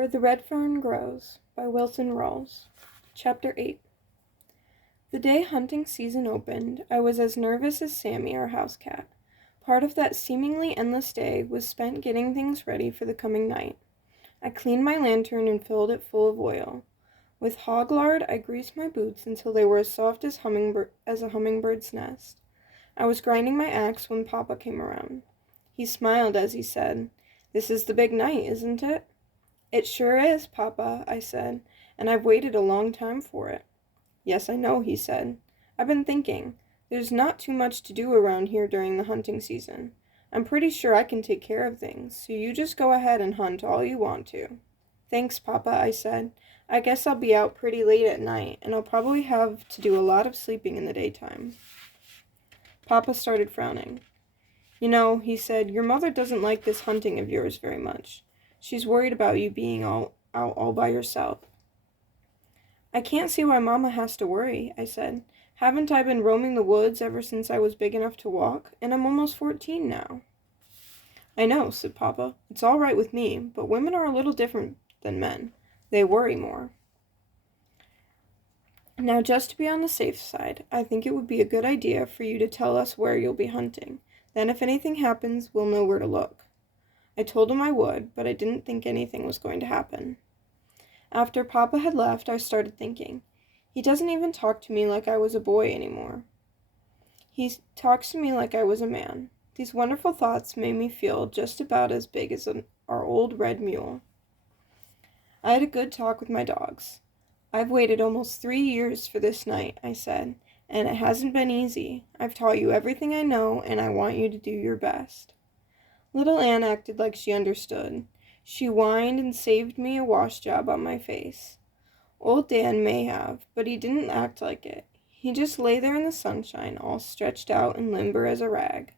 Where the Red Fern Grows by Rawls. Chapter 8. The day hunting season opened, I was as nervous as Sammy, our house cat. Part of that seemingly endless day was spent getting things ready for the coming night. I cleaned my lantern and filled it full of oil. With hog lard, I greased my boots until they were as soft as a hummingbird's nest. I was grinding my axe when Papa came around. He smiled as he said, "This is the big night, isn't it?" "It sure is, Papa," I said, "and I've waited a long time for it." "Yes, I know," he said. "I've been thinking. There's not too much to do around here during the hunting season. I'm pretty sure I can take care of things, so you just go ahead and hunt all you want to." "Thanks, Papa," I said. "I guess I'll be out pretty late at night, and I'll probably have to do a lot of sleeping in the daytime." Papa started frowning. "You know," he said, "your mother doesn't like this hunting of yours very much. She's worried about you being out all by yourself." "I can't see why Mama has to worry," I said. "Haven't I been roaming the woods ever since I was big enough to walk? And I'm almost 14 now." "I know," said Papa. "It's all right with me, but women are a little different than men. They worry more. Now, just to be on the safe side, I think it would be a good idea for you to tell us where you'll be hunting. Then if anything happens, we'll know where to look." I told him I would, but I didn't think anything was going to happen. After Papa had left, I started thinking. He doesn't even talk to me like I was a boy anymore. He talks to me like I was a man. These wonderful thoughts made me feel just about as big as our old red mule. I had a good talk with my dogs. "I've waited almost 3 years for this night," I said, "and it hasn't been easy. I've taught you everything I know, and I want you to do your best." Little Anne acted like she understood. She whined and saved me a wash job on my face. Old Dan may have, but he didn't act like it. He just lay there in the sunshine, all stretched out and limber as a rag.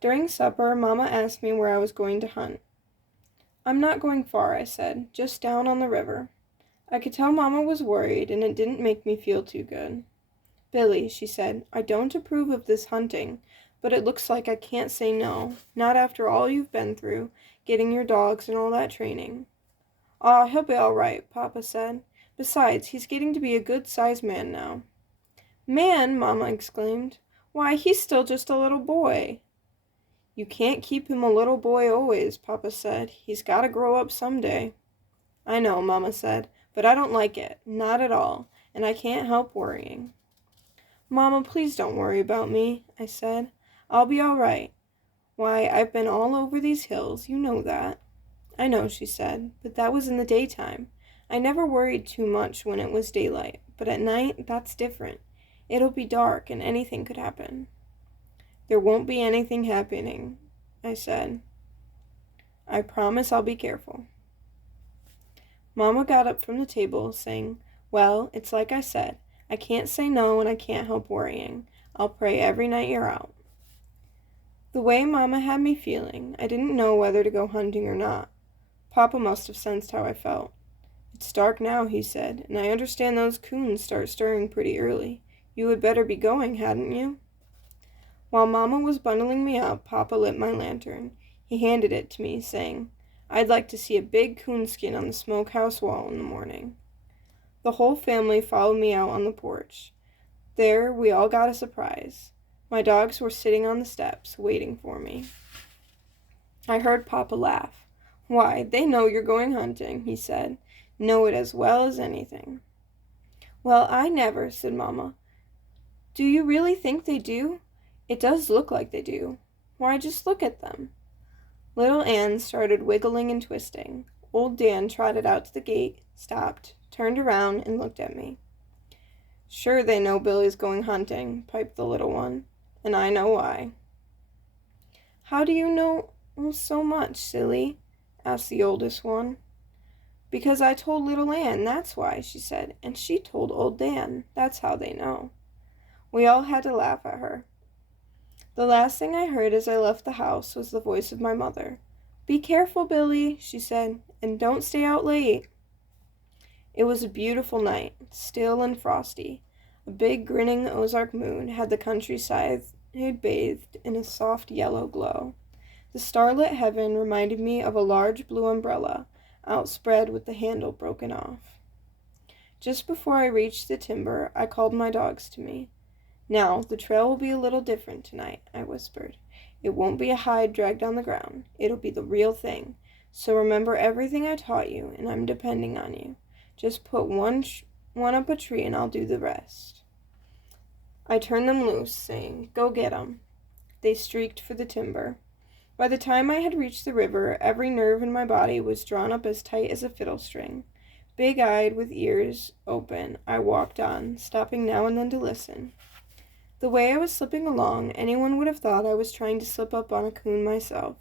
During supper, Mama asked me where I was going to hunt. "I'm not going far," I said, "just down on the river." I could tell Mama was worried, and it didn't make me feel too good. "Billy," she said, "I don't approve of this hunting, but it looks like I can't say no, not after all you've been through, getting your dogs and all that training." "Aw, he'll be all right," Papa said. "Besides, he's getting to be a good-sized man now." "Man!" Mama exclaimed. "Why, he's still just a little boy." "You can't keep him a little boy always," Papa said. "He's got to grow up someday." "I know," Mama said, "but I don't like it, not at all, and I can't help worrying." "Mama, please don't worry about me," I said. "I'll be all right. Why, I've been all over these hills, you know that." "I know," she said, "but that was in the daytime. I never worried too much when it was daylight, but at night, that's different. It'll be dark and anything could happen." "There won't be anything happening," I said. "I promise I'll be careful." Mama got up from the table, saying, "Well, it's like I said. I can't say no and I can't help worrying. I'll pray every night you're out." The way Mama had me feeling, I didn't know whether to go hunting or not. Papa must have sensed how I felt. "It's dark now," he said, "and I understand those coons start stirring pretty early. You had better be going, hadn't you?" While Mama was bundling me up, Papa lit my lantern. He handed it to me, saying, "I'd like to see a big coonskin on the smokehouse wall in the morning." The whole family followed me out on the porch. There, we all got a surprise. My dogs were sitting on the steps, waiting for me. I heard Papa laugh. "Why, they know you're going hunting," he said. "Know it as well as anything." "Well, I never," said Mama. "Do you really think they do? It does look like they do. Why, just look at them." Little Anne started wiggling and twisting. Old Dan trotted out to the gate, stopped, turned around, and looked at me. "Sure they know Billy's going hunting," piped the little one, "and I know why." "How do you know so much, silly?" asked the oldest one. "Because I told little Anne, that's why," she said, "and she told old Dan. That's how they know." We all had to laugh at her. The last thing I heard as I left the house was the voice of my mother. "Be careful, Billy," she said, "and don't stay out late." It was a beautiful night, still and frosty. A big grinning Ozark moon had the countryside bathed in a soft yellow glow. The starlit heaven reminded me of a large blue umbrella outspread with the handle broken off. Just before I reached the timber, I called my dogs to me. "Now, the trail will be a little different tonight," I whispered. "It won't be a hide dragged on the ground. It'll be the real thing. So remember everything I taught you, and I'm depending on you. Just put one up a tree and I'll do the rest." I turned them loose, saying, "Go get 'em." They streaked for the timber. By the time I had reached the river, every nerve in my body was drawn up as tight as a fiddle string. Big-eyed, with ears open, I walked on, stopping now and then to listen. The way I was slipping along, anyone would have thought I was trying to slip up on a coon myself.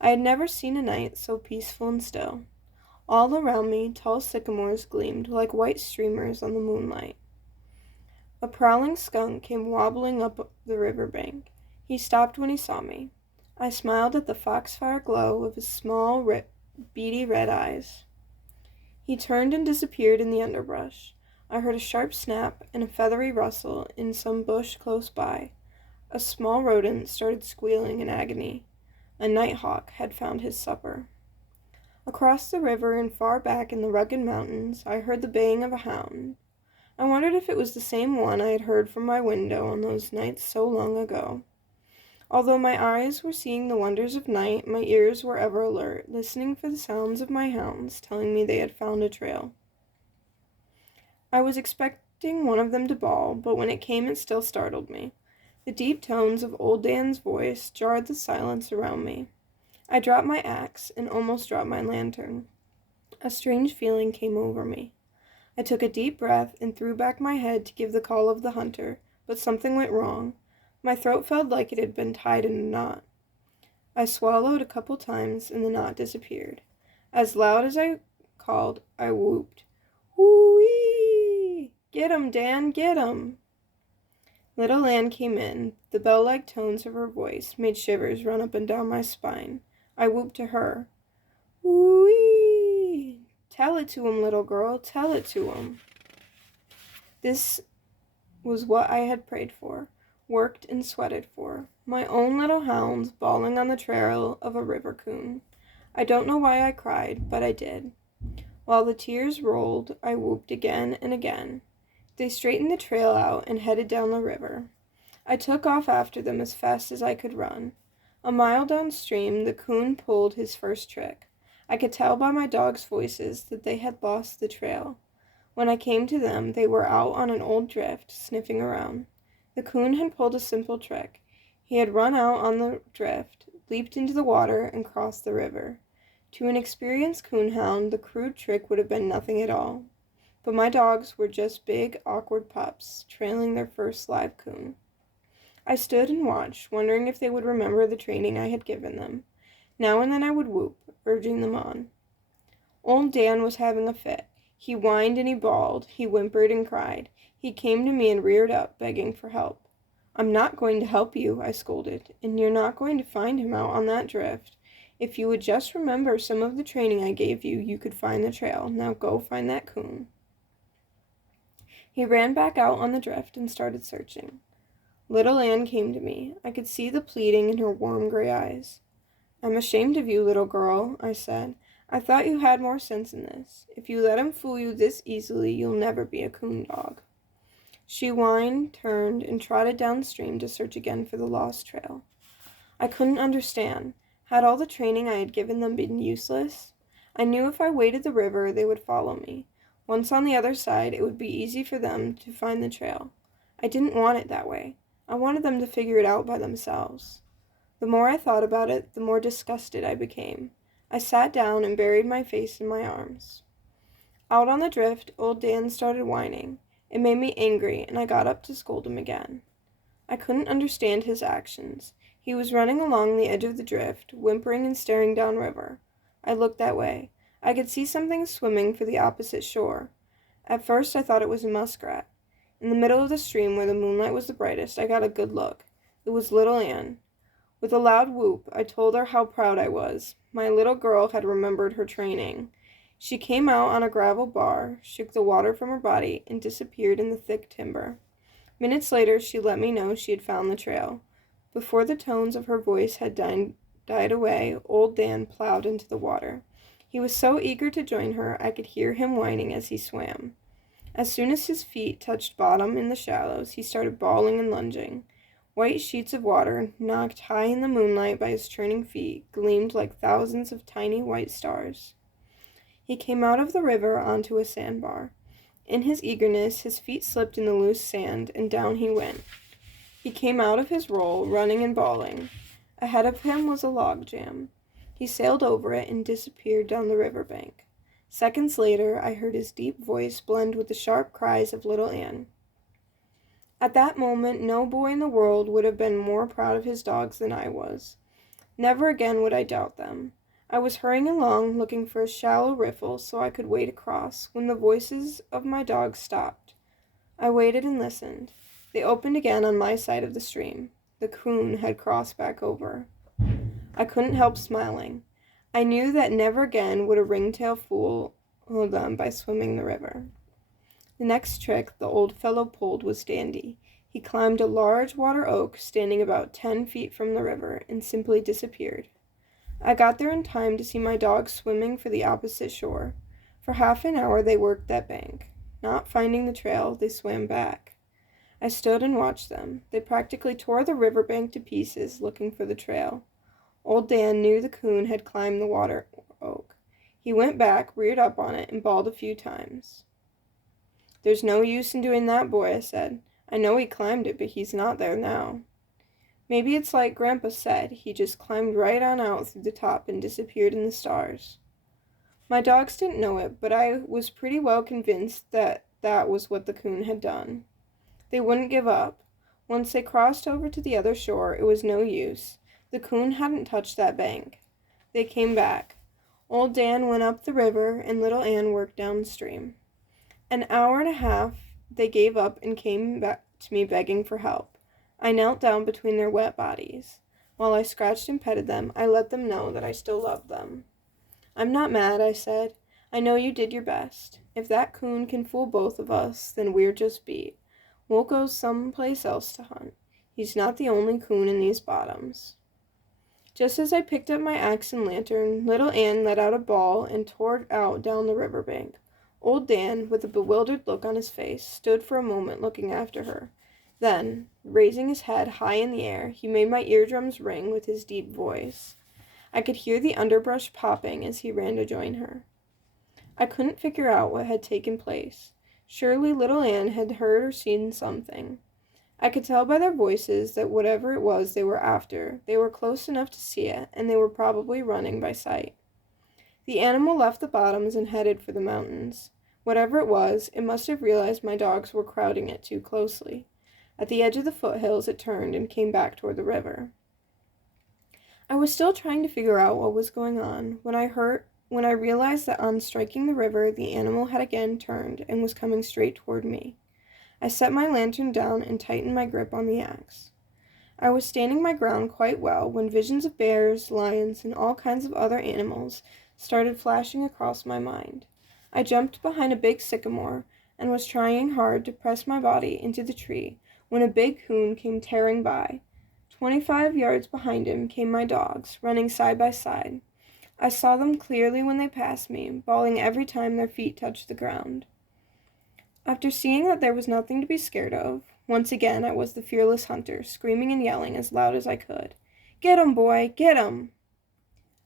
I had never seen a night so peaceful and still. All around me, tall sycamores gleamed like white streamers on the moonlight. A prowling skunk came wobbling up the river bank. He stopped when he saw me. I smiled at the foxfire glow of his small, beady red eyes. He turned and disappeared in the underbrush. I heard a sharp snap and a feathery rustle in some bush close by. A small rodent started squealing in agony. A nighthawk had found his supper. Across the river and far back in the rugged mountains, I heard the baying of a hound. I wondered if it was the same one I had heard from my window on those nights so long ago. Although my eyes were seeing the wonders of night, my ears were ever alert, listening for the sounds of my hounds telling me they had found a trail. I was expecting one of them to bawl, but when it came it still startled me. The deep tones of old Dan's voice jarred the silence around me. I dropped my axe and almost dropped my lantern. A strange feeling came over me. I took a deep breath and threw back my head to give the call of the hunter, but something went wrong. My throat felt like it had been tied in a knot. I swallowed a couple times and the knot disappeared. As loud as I called, I whooped. "Whoo-wee! Get 'em, Dan, get 'em!" Little Ann came in. The bell-like tones of her voice made shivers run up and down my spine. I whooped to her. "Whoo-wee! Tell it to 'em, little girl, tell it to 'em." This was what I had prayed for, worked and sweated for. My own little hounds bawling on the trail of a river coon. I don't know why I cried, but I did. While the tears rolled, I whooped again and again. They straightened the trail out and headed down the river. I took off after them as fast as I could run. A mile downstream, the coon pulled his first trick. I could tell by my dogs' voices that they had lost the trail. When I came to them, they were out on an old drift, sniffing around. The coon had pulled a simple trick. He had run out on the drift, leaped into the water, and crossed the river. To an experienced coonhound, the crude trick would have been nothing at all. But my dogs were just big, awkward pups, trailing their first live coon. I stood and watched, wondering if they would remember the training I had given them. Now and then I would whoop, urging them on. Old Dan was having a fit. He whined and he bawled, he whimpered and cried. He came to me and reared up, begging for help. "I'm not going to help you," I scolded, "and you're not going to find him out on that drift. If you would just remember some of the training I gave you, you could find the trail. Now go find that coon." He ran back out on the drift and started searching. Little Ann came to me. I could see the pleading in her warm gray eyes. "I'm ashamed of you, little girl," I said. "I thought you had more sense in this. If you let him fool you this easily, you'll never be a coon dog." She whined, turned, and trotted downstream to search again for the lost trail. I couldn't understand. Had all the training I had given them been useless? I knew if I waded the river, they would follow me. Once on the other side, it would be easy for them to find the trail. I didn't want it that way. I wanted them to figure it out by themselves. The more I thought about it, the more disgusted I became. I sat down and buried my face in my arms. Out on the drift, old Dan started whining. It made me angry, and I got up to scold him again. I couldn't understand his actions. He was running along the edge of the drift, whimpering and staring downriver. I looked that way. I could see something swimming for the opposite shore. At first I thought it was a muskrat. In the middle of the stream where the moonlight was the brightest, I got a good look. It was little Ann. With a loud whoop, I told her how proud I was. My little girl had remembered her training. She came out on a gravel bar, shook the water from her body, and disappeared in the thick timber. Minutes later, she let me know she had found the trail. Before the tones of her voice had died away, old Dan plowed into the water. He was so eager to join her, I could hear him whining as he swam. As soon as his feet touched bottom in the shallows, he started bawling and lunging. White sheets of water, knocked high in the moonlight by his churning feet, gleamed like thousands of tiny white stars. He came out of the river onto a sandbar. In his eagerness, his feet slipped in the loose sand, and down he went. He came out of his roll, running and bawling. Ahead of him was a log jam. He sailed over it and disappeared down the river bank. Seconds later, I heard his deep voice blend with the sharp cries of little Anne. At that moment, no boy in the world would have been more proud of his dogs than I was. Never again would I doubt them. I was hurrying along, looking for a shallow riffle so I could wade across, when the voices of my dogs stopped. I waited and listened. They opened again on my side of the stream. The coon had crossed back over. I couldn't help smiling. I knew that never again would a ringtail fool them by swimming the river. The next trick the old fellow pulled was dandy. He climbed a large water oak standing about 10 feet from the river and simply disappeared. I got there in time to see my dogs swimming for the opposite shore. For half an hour they worked that bank. Not finding the trail, they swam back. I stood and watched them. They practically tore the riverbank to pieces looking for the trail. Old Dan knew the coon had climbed the water oak. He went back, reared up on it, and bawled a few times. "There's no use in doing that, boy," I said. "I know he climbed it, but he's not there now. Maybe it's like Grandpa said, he just climbed right on out through the top and disappeared in the stars." My dogs didn't know it, but I was pretty well convinced that that was what the coon had done. They wouldn't give up. Once they crossed over to the other shore, it was no use. The coon hadn't touched that bank. They came back. Old Dan went up the river, and little Anne worked downstream. An hour and a half, they gave up and came back to me begging for help. I knelt down between their wet bodies. While I scratched and petted them, I let them know that I still loved them. "I'm not mad," I said. "I know you did your best. If that coon can fool both of us, then we're just beat. We'll go someplace else to hunt. He's not the only coon in these bottoms." Just as I picked up my axe and lantern, little Anne let out a bawl and tore out down the riverbank. Old Dan, with a bewildered look on his face, stood for a moment looking after her. Then, raising his head high in the air, he made my eardrums ring with his deep voice. I could hear the underbrush popping as he ran to join her. I couldn't figure out what had taken place. Surely little Anne had heard or seen something. I could tell by their voices that whatever it was they were after, they were close enough to see it, and they were probably running by sight. The animal left the bottoms and headed for the mountains. Whatever it was, it must have realized my dogs were crowding it too closely. At the edge of the foothills, it turned and came back toward the river. I was still trying to figure out what was going on when I realized that on striking the river, the animal had again turned and was coming straight toward me. I set my lantern down and tightened my grip on the axe. I was standing my ground quite well when visions of bears, lions, and all kinds of other animals started flashing across my mind. I jumped behind a big sycamore and was trying hard to press my body into the tree when a big coon came tearing by. 25 yards behind him came my dogs, running side by side. I saw them clearly when they passed me, bawling every time their feet touched the ground. After seeing that there was nothing to be scared of, once again I was the fearless hunter, screaming and yelling as loud as I could. "Get 'em, boy! Get 'em!"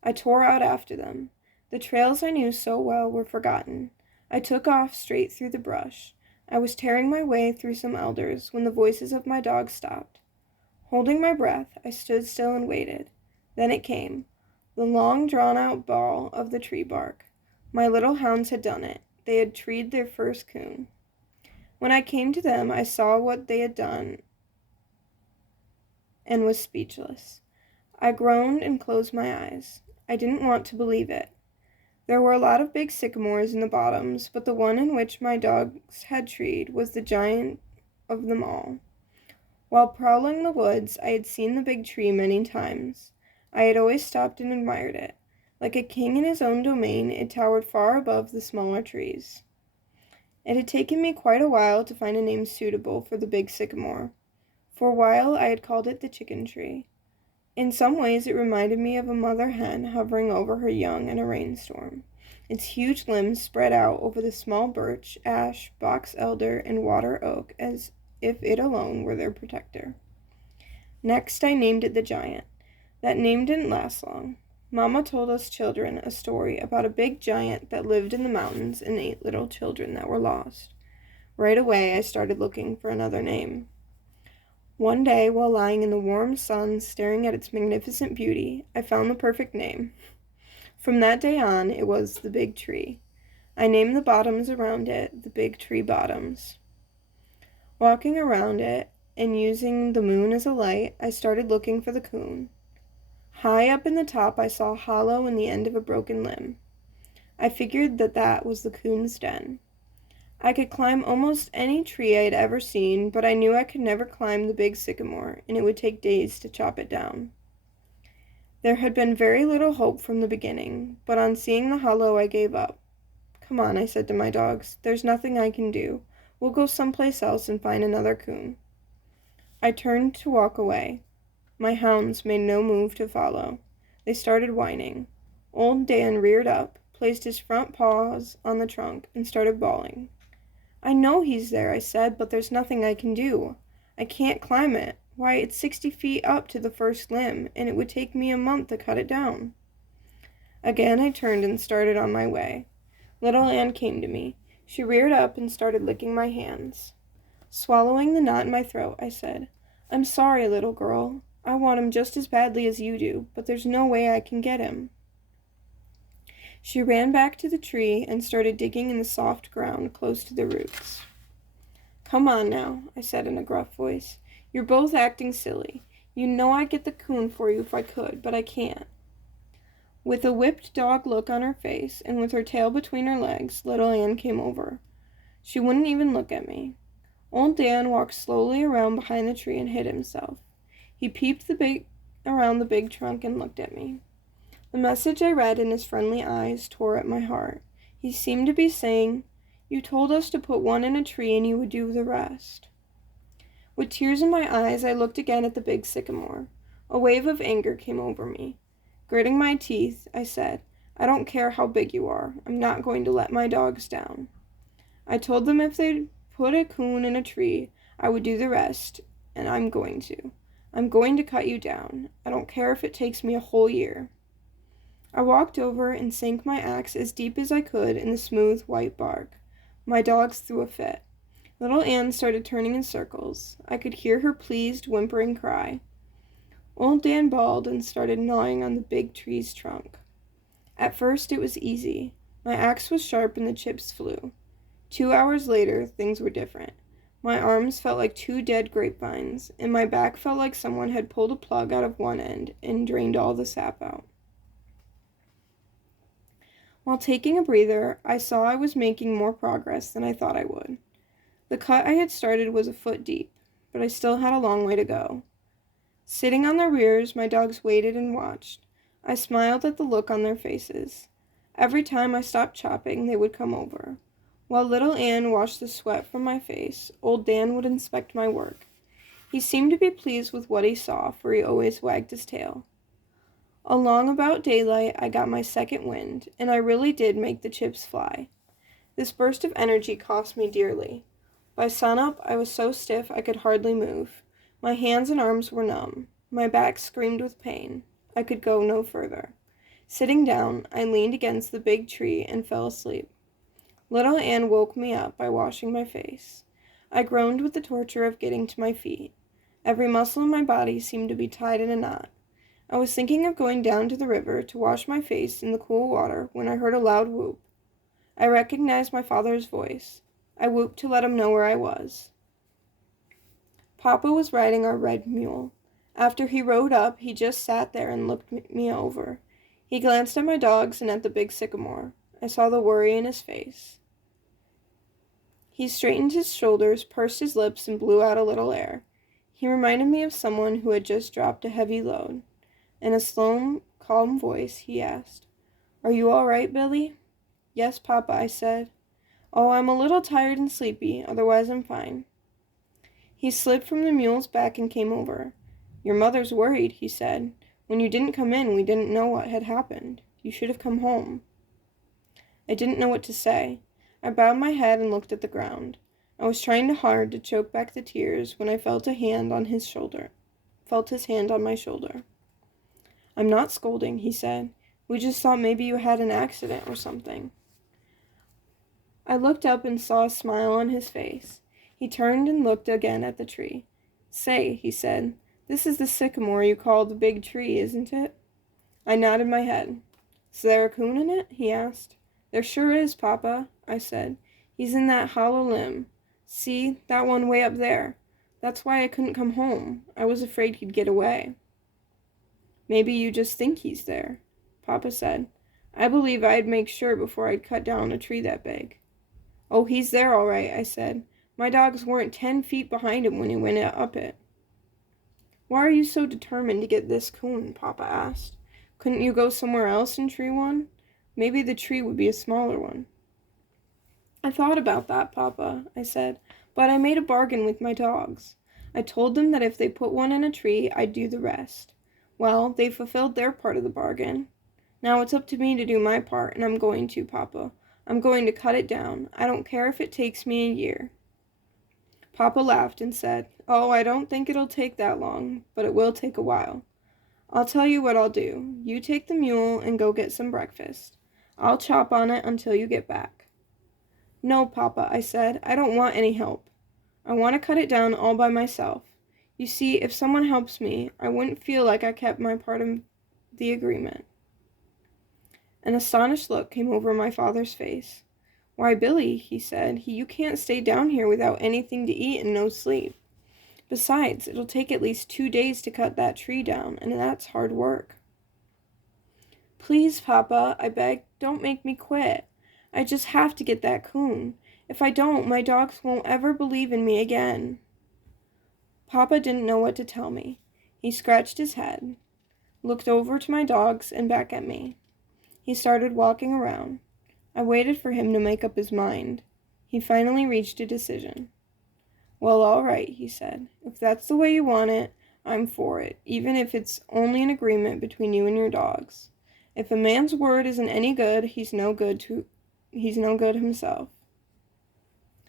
I tore out after them. The trails I knew so well were forgotten. I took off straight through the brush. I was tearing my way through some elders when the voices of my dogs stopped. Holding my breath, I stood still and waited. Then it came, the long drawn-out bawl of the tree bark. My little hounds had done it. They had treed their first coon. When I came to them, I saw what they had done and was speechless. I groaned and closed my eyes. I didn't want to believe it. There were a lot of big sycamores in the bottoms, but the one in which my dogs had treed was the giant of them all. While prowling the woods, I had seen the big tree many times. I had always stopped and admired it. Like a king in his own domain, it towered far above the smaller trees. It had taken me quite a while to find a name suitable for the big sycamore. For a while I had called it the chicken tree. In some ways, it reminded me of a mother hen hovering over her young in a rainstorm, its huge limbs spread out over the small birch, ash, box elder, and water oak as if it alone were their protector. Next, I named it the giant. That name didn't last long. Mama told us children a story about a big giant that lived in the mountains and ate little children that were lost. Right away, I started looking for another name. One day, while lying in the warm sun staring at its magnificent beauty, I found the perfect name. From that day on, it was the Big Tree. I named the bottoms around it the Big Tree Bottoms. Walking around it and using the moon as a light, I started looking for the coon. High up in the top, I saw a hollow in the end of a broken limb. I figured that was the coon's den. I could climb almost any tree I had ever seen, but I knew I could never climb the big sycamore, and it would take days to chop it down. There had been very little hope from the beginning, but on seeing the hollow, I gave up. "Come on," I said to my dogs. "There's nothing I can do. We'll go someplace else and find another coon." I turned to walk away. My hounds made no move to follow. They started whining. Old Dan reared up, placed his front paws on the trunk, and started bawling. "I know he's there," I said, "but there's nothing I can do. I can't climb it. Why, it's 60 feet up to the first limb, and it would take me a month to cut it down." Again I turned and started on my way. Little Ann came to me. She reared up and started licking my hands. Swallowing the knot in my throat, I said, "I'm sorry, little girl. I want him just as badly as you do, but there's no way I can get him." She ran back to the tree and started digging in the soft ground close to the roots. "Come on now," I said in a gruff voice. "You're both acting silly. You know I'd get the coon for you if I could, but I can't." With a whipped dog look on her face and with her tail between her legs, little Ann came over. She wouldn't even look at me. Old Dan walked slowly around behind the tree and hid himself. He peeped around the big trunk and looked at me. The message I read in his friendly eyes tore at my heart. He seemed to be saying, "You told us to put one in a tree and you would do the rest." With tears in my eyes, I looked again at the big sycamore. A wave of anger came over me. Gritting my teeth, I said, "I don't care how big you are. I'm not going to let my dogs down." I told them if they'd put a coon in a tree, I would do the rest, and I'm going to. I'm going to cut you down. I don't care if it takes me a whole year. I walked over and sank my axe as deep as I could in the smooth white bark. My dogs threw a fit. Little Ann started turning in circles. I could hear her pleased, whimpering cry. Old Dan bawled and started gnawing on the big tree's trunk. At first it was easy. My axe was sharp and the chips flew. 2 hours later, things were different. My arms felt like 2 dead grapevines, and my back felt like someone had pulled a plug out of one end and drained all the sap out. While taking a breather, I saw I was making more progress than I thought I would. The cut I had started was a foot deep, but I still had a long way to go. Sitting on their rears, my dogs waited and watched. I smiled at the look on their faces. Every time I stopped chopping, they would come over. While little Ann washed the sweat from my face, old Dan would inspect my work. He seemed to be pleased with what he saw, for he always wagged his tail. Along about daylight, I got my second wind, and I really did make the chips fly. This burst of energy cost me dearly. By sunup, I was so stiff I could hardly move. My hands and arms were numb. My back screamed with pain. I could go no further. Sitting down, I leaned against the big tree and fell asleep. Little Ann woke me up by washing my face. I groaned with the torture of getting to my feet. Every muscle in my body seemed to be tied in a knot. I was thinking of going down to the river to wash my face in the cool water when I heard a loud whoop. I recognized my father's voice. I whooped to let him know where I was. Papa was riding our red mule. After he rode up, he just sat there and looked me over. He glanced at my dogs and at the big sycamore. I saw the worry in his face. He straightened his shoulders, pursed his lips, and blew out a little air. He reminded me of someone who had just dropped a heavy load. In a slow, calm voice, he asked, "Are you all right, Billy?" "Yes, Papa," I said. "Oh, I'm a little tired and sleepy, otherwise I'm fine." He slid from the mule's back and came over. "Your mother's worried," he said. When you didn't come in, we didn't know what had happened. You should have come home." I didn't know what to say. I bowed my head and looked at the ground. I was trying hard to choke back the tears when I felt a hand on his shoulder. Felt his hand on my shoulder. "I'm not scolding," he said. "We just thought maybe you had an accident or something." I looked up and saw a smile on his face. He turned and looked again at the tree. "Say," he said, "this is the sycamore you call the big tree, isn't it?" I nodded my head. "Is there a coon in it?" he asked. "There sure is, Papa," I said. "He's in that hollow limb. See, that one way up there. That's why I couldn't come home. I was afraid he'd get away." "Maybe you just think he's there," Papa said. "I believe I'd make sure before I'd cut down a tree that big." "Oh, he's there all right," I said. "My dogs weren't 10 feet behind him when he went up it." "Why are you so determined to get this coon?" Papa asked. "Couldn't you go somewhere else and tree one? Maybe the tree would be a smaller one." "I thought about that, Papa," I said, "but I made a bargain with my dogs. I told them that if they put one in a tree, I'd do the rest. Well, they fulfilled their part of the bargain. Now it's up to me to do my part, and I'm going to, Papa. I'm going to cut it down. I don't care if it takes me a year." Papa laughed and said, "Oh, I don't think it'll take that long, but it will take a while. I'll tell you what I'll do. You take the mule and go get some breakfast. I'll chop on it until you get back." "No, Papa," I said, "I don't want any help. I want to cut it down all by myself. You see, if someone helps me, I wouldn't feel like I kept my part of the agreement." An astonished look came over my father's face. "Why, Billy," he said, "you can't stay down here without anything to eat and no sleep. Besides, it'll take at least 2 days to cut that tree down, and that's hard work." "Please, Papa," I begged, "don't make me quit. I just have to get that coon. If I don't, my dogs won't ever believe in me again." Papa didn't know what to tell me. He scratched his head, looked over to my dogs and back at me. He started walking around. I waited for him to make up his mind. He finally reached a decision. "Well, all right," he said. "If that's the way you want it, I'm for it, even if it's only an agreement between you and your dogs. If a man's word isn't any good, he's no good himself.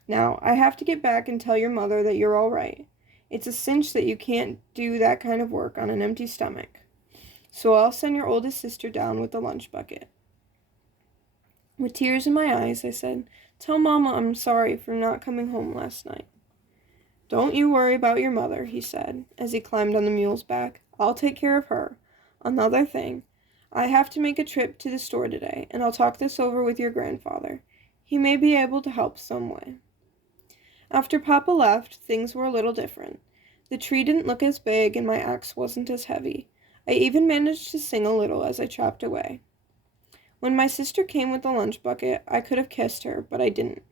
Now, I have to get back and tell your mother that you're all right. It's a cinch that you can't do that kind of work on an empty stomach. So I'll send your oldest sister down with the lunch bucket." With tears in my eyes, I said, "Tell Mama I'm sorry for not coming home last night." "Don't you worry about your mother," he said, as he climbed on the mule's back. "I'll take care of her. Another thing, I have to make a trip to the store today, and I'll talk this over with your grandfather. He may be able to help some way." After Papa left, things were a little different. The tree didn't look as big, and my axe wasn't as heavy. I even managed to sing a little as I chopped away. When my sister came with the lunch bucket, I could have kissed her, but I didn't.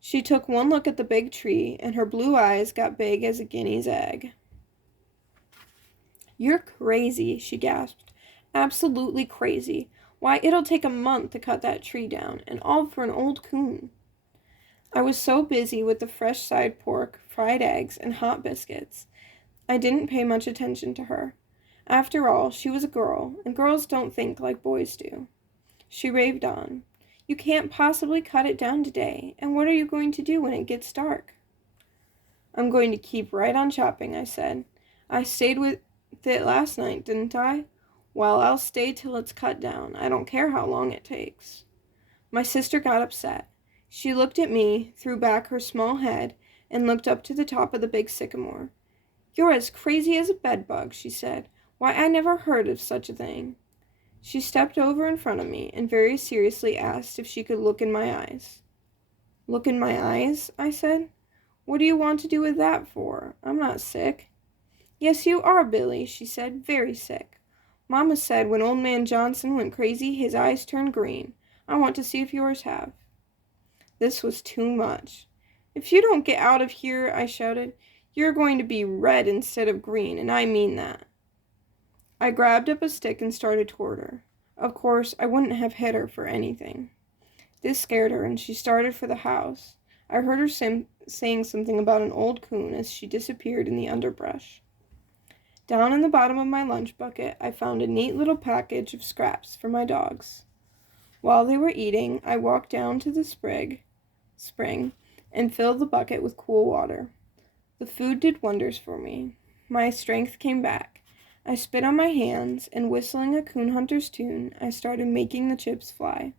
She took one look at the big tree, and her blue eyes got big as a guinea's egg. "You're crazy," she gasped. "Absolutely crazy. Why, it'll take a month to cut that tree down, and all for an old coon." I was so busy with the fresh side pork, fried eggs, and hot biscuits, I didn't pay much attention to her. After all, she was a girl, and girls don't think like boys do. She raved on. "You can't possibly cut it down today, and what are you going to do when it gets dark?" "I'm going to keep right on chopping," I said. "I stayed with it last night, didn't I? Well, I'll stay till it's cut down. I don't care how long it takes." My sister got upset. She looked at me, threw back her small head, and looked up to the top of the big sycamore. "You're as crazy as a bedbug," she said. "Why, I never heard of such a thing." She stepped over in front of me and very seriously asked if she could look in my eyes. "Look in my eyes?" I said. "What do you want to do with that for? I'm not sick." "Yes, you are, Billy," she said, "very sick. Mama said when old man Johnson went crazy, his eyes turned green. I want to see if yours have." This was too much. "If you don't get out of here," I shouted, "you're going to be red instead of green, and I mean that." I grabbed up a stick and started toward her. Of course, I wouldn't have hit her for anything. This scared her, and she started for the house. I heard her saying something about an old coon as she disappeared in the underbrush. Down in the bottom of my lunch bucket, I found a neat little package of scraps for my dogs. While they were eating, I walked down to the spring and filled the bucket with cool water. The food did wonders for me. My strength came back. I spit on my hands, and whistling a coon hunter's tune, I started making the chips fly.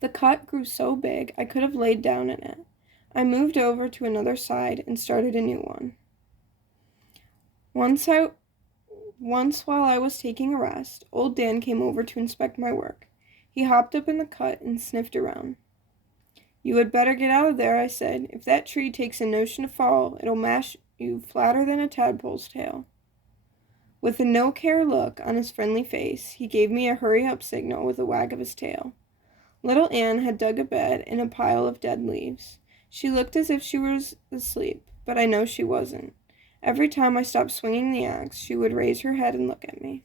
The cut grew so big I could have laid down in it. I moved over to another side and started a new one. Once while I was taking a rest, old Dan came over to inspect my work. He hopped up in the cut and sniffed around. "You had better get out of there," I said. "If that tree takes a notion to fall, it'll mash you flatter than a tadpole's tail." With a no-care look on his friendly face, he gave me a hurry-up signal with a wag of his tail. Little Anne had dug a bed in a pile of dead leaves. She looked as if she was asleep, but I know she wasn't. Every time I stopped swinging the axe, she would raise her head and look at me.